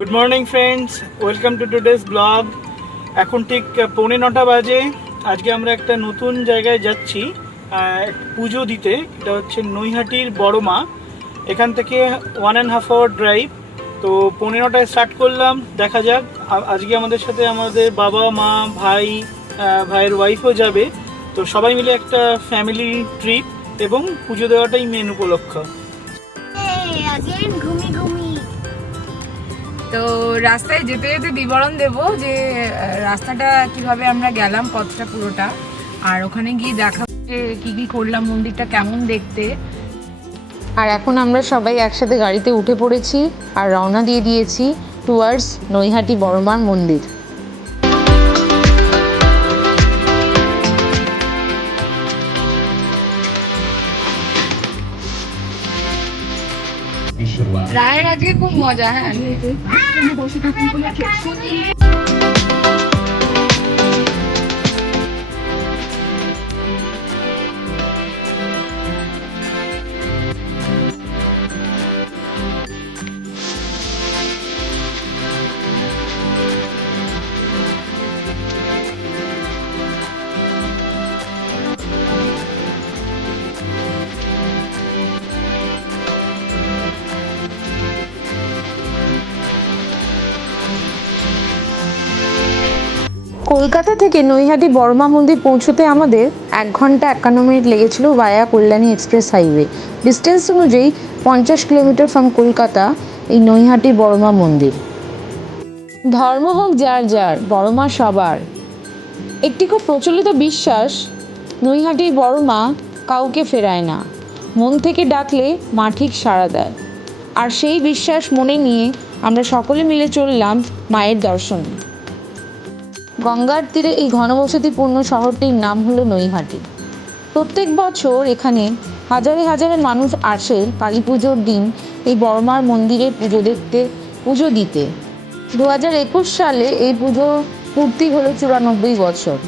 Good morning friends, welcome to today's blog. এখন ঠিক 9:45 বাজে। আজকে আমরা একটা নতুন জায়গায় যাচ্ছি পুজো দিতে। এটা হচ্ছে নৈহাটির বড় মা। এখান থেকে 1.5 আওয়ার ড্রাইভ। তো 15টায় স্টার্ট করলাম, দেখা যাক। আজকে আমাদের সাথে আমাদের বাবা মা ভাই, ভাইয়ের ওয়াইফও যাবে। তো সবাই মিলে একটা ফ্যামিলি ট্রিপ এবং পুজো দেওয়াটাই মেন উপলক্ষ। তো রাস্তায় যেতে যেতে বিবরণ দেব যে রাস্তাটা কিভাবে আমরা গেলাম, পথটা পুরোটা, আর ওখানে গিয়ে দেখা কি কি করলাম, মন্দিরটা কেমন দেখতে। আর এখন আমরা সবাই একসাথে গাড়িতে উঠে পড়েছি আর রওনা দিয়ে দিয়েছি টুয়ার্ডস নৈহাটি বড়মার মন্দির। রায়ের আজকে খুব মজা। হ্যাঁ, কলকাতা থেকে নৈহাটি বড়মা মন্দির পৌঁছতে আমাদের 1 ঘন্টা 51 মিনিট লেগেছিল ভায়া কল্যাণী এক্সপ্রেস হাইওয়ে। ডিস্টেন্স অনুযায়ী 50 কিলোমিটার ফ্রম কলকাতা এই নৈহাটি বড়মা মন্দির। ধর্ম হোক যার যার, বড়মা সবার। একটি খুব প্রচলিত বিশ্বাস, নৈহাটির বড়মা কাউকে ফেরায় না, মন থেকে ডাকলে মা ঠিক সাড়া দেয়। আর সেই বিশ্বাস মনে নিয়ে আমরা সকলে মিলে চললাম মায়ের দর্শনে। গঙ্গার তীরে এই ঘনবসতিপূর্ণ শহরটির নাম হলো নৈহাটি। প্রত্যেক বছর এখানে হাজারে হাজারে মানুষ আসে কালী পুজোর দিন এই বড়মার মন্দিরে পুজো দেখতে, পুজো দিতে। 2021 সালে এই পুজো পূর্তি হলো 94 বছর।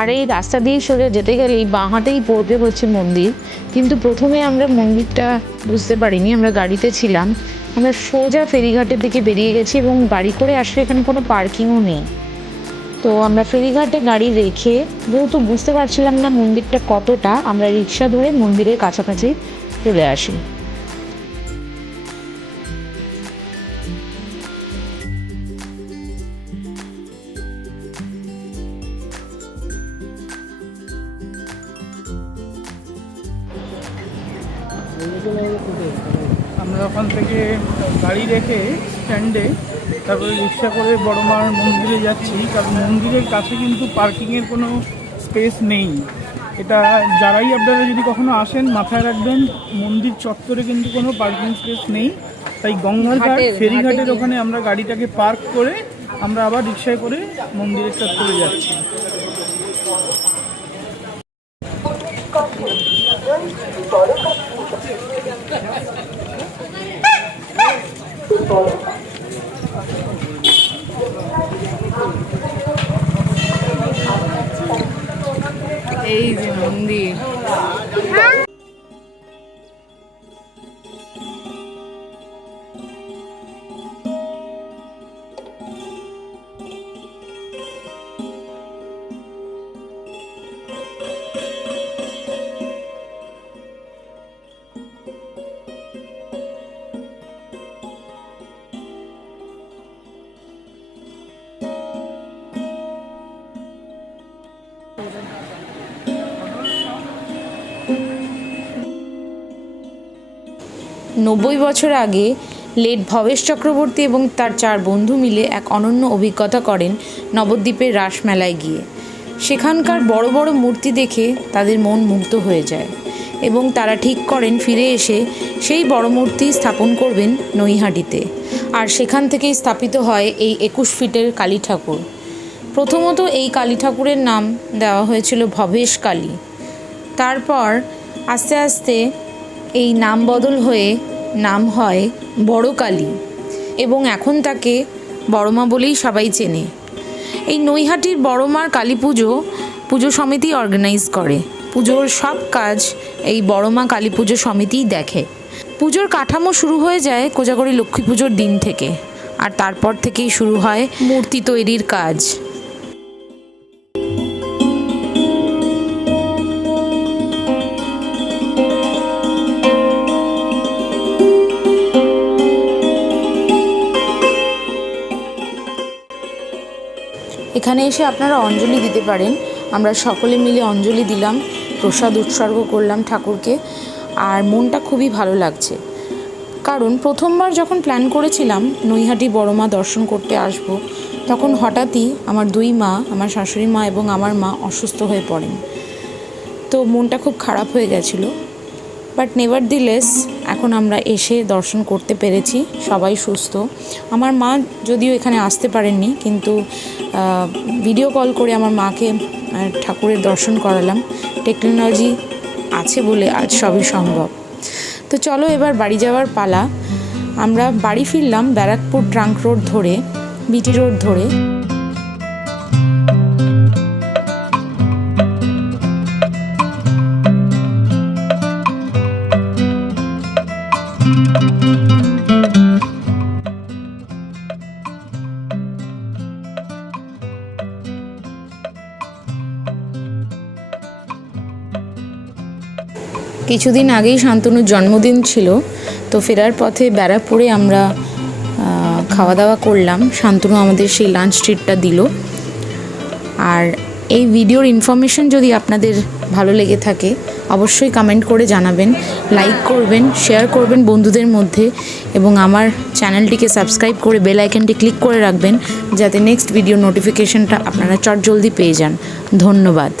আর এই রাস্তা দিয়ে সোজা যেতে গেলে এই বাঁ হাতেই পড়বে হচ্ছে মন্দির। কিন্তু প্রথমে আমরা মন্দিরটা বুঝতে পারিনি, আমরা গাড়িতে ছিলাম। আমরা সোজা ফেরিঘাটের দিকে বেরিয়ে গেছি এবং গাড়ি করে আসলে এখানে কোনো পার্কিংও নেই। তো আমরা ফেরিঘাটে গাড়ি রেখে, যেহেতু বুঝতে পারছিলাম না মন্দিরটা কতটা, আমরা রিক্সা ধরে মন্দিরের কাছাকাছি চলে আসি। আমরা ওখান থেকে গাড়ি রেখে স্ট্যান্ডে তারপরে রিক্সা করে বড়মার মন্দিরে যাচ্ছি, কারণ মন্দিরের কাছে কিন্তু পার্কিংয়ের কোনো স্পেস নেই। এটা যারাই আপনারা যদি কখনো আসেন মাথায় রাখবেন, মন্দির চত্বরে কিন্তু কোনো পার্কিং স্পেস নেই। তাই গঙ্গার ঘাট ফেরিঘাটের ওখানে আমরা গাড়িটাকে পার্ক করে আমরা আবার রিক্সায় করে মন্দিরের চত্বরে যাচ্ছি। এই যে মন্দির। নব্বই বছর আগে লেট ভবেশ চক্রবর্তী এবং তার 4 বন্ধু মিলে এক অনন্য অভিজ্ঞতা করেন নবদ্বীপের রাসমেলায় গিয়ে। সেখানকার বড় বড় মূর্তি দেখে তাদের মন মুগ্ধ হয়ে যায় এবং তারা ঠিক করেন ফিরে এসে সেই বড় মূর্তি স্থাপন করবেন নৈহাটিতে। আর সেখান থেকেই স্থাপিত হয় এই 21 ফিটের কালী ঠাকুর। প্রথমত এই কালী ঠাকুরের নাম দেওয়া হয়েছিল ভবেশ কালী। তারপর আস্তে আস্তে এই নাম বদল হয়ে নাম হয় বড় কালী এবং এখন তাকে বড়মা বলেই সবাই চেনে। এই নৈহাটির বড়মার কালী পুজো সমিতি অর্গানাইজ করে। পুজোর সব কাজ এই বড়মা কালী পুজো সমিতিই দেখে। পুজোর কাঠামো শুরু হয়ে যায় কোজাগরী লক্ষ্মী পুজোর দিন থেকে, আর তারপর থেকেই শুরু হয় মূর্তি তৈরির কাজ। এখানে এসে আপনারা অঞ্জলি দিতে পারেন। আমরা সকলে মিলে অঞ্জলি দিলাম, প্রসাদ উৎসর্গ করলাম ঠাকুরকে, আর মনটা খুবই ভালো লাগছে। কারণ প্রথমবার যখন প্ল্যান করেছিলাম নৈহাটি বড়মা দর্শন করতে আসব, তখন হঠাৎই আমার দুই মা, আমার শাশুড়ি মা এবং আমার মা অসুস্থ হয়ে পড়েন। তো মনটা খুব খারাপ হয়ে গেছিলো। বাট নেভারদিলেস এখন আমরা এসে দর্শন করতে পেরেছি, সবাই সুস্থ। আমার মা যদিও এখানে আসতে পারেননি, কিন্তু ভিডিও কল করে আমার মাকে ঠাকুরের দর্শন করালাম। টেকনোলজি আছে বলে আজ সবই সম্ভব। তো চলো এবার বাড়ি যাওয়ার পালা। আমরা বাড়ি ফিরলাম ব্যারাকপুর ট্রাঙ্ক রোড ধরে, বিটি রোড ধরে। কিছুদিন আগেই শান্তনুর জন্মদিন ছিল, তো ফেরার পথে ব্যারাকপুরে আমরা খাওয়া দাওয়া করলাম। শান্তনু আমাদের সেই লাঞ্চ ট্রিটটা দিল। আর এই ভিডিওর ইনফরমেশন যদি আপনাদের ভালো লেগে থাকে অবশ্যই কমেন্ট করে জানাবেন, লাইক করবেন, শেয়ার করবেন বন্ধুদের মধ্যে, এবং আমার চ্যানেলটিকে সাবস্ক্রাইব করে বেল আইকনটি ক্লিক করে রাখবেন যাতে নেক্সট ভিডিও নোটিফিকেশনটা আপনারা চটজলদি পেয়ে যান। ধন্যবাদ।